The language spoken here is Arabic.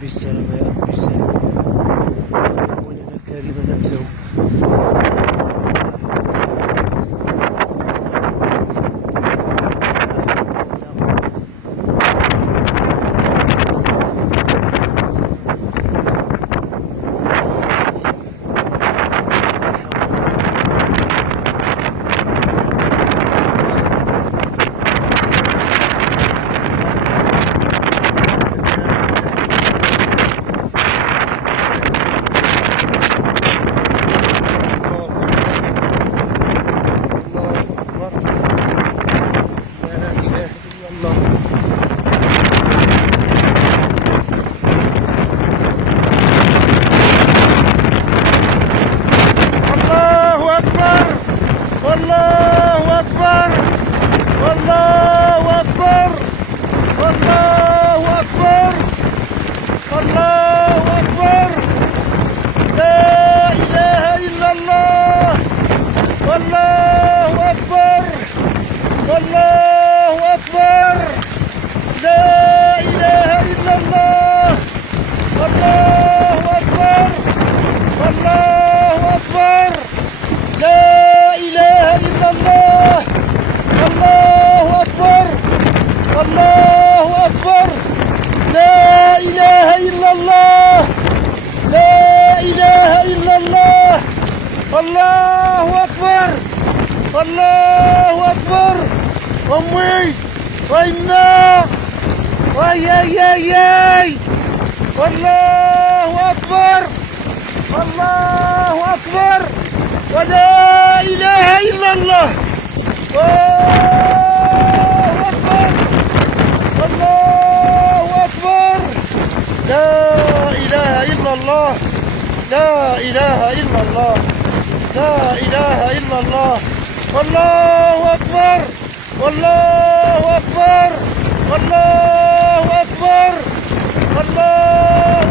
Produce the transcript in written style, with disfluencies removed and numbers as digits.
بالسلامة يا رب بالسلامة. ولنا الكريم نبذه. الله أكبر الله أكبر. أمي وإنا وياي الله أكبر الله أكبر ولا إله إلا الله. الله أكبر الله أكبر. لا إله إلا الله لا إله إلا الله لا إله إلا الله. والله أكبر والله أكبر والله أكبر والله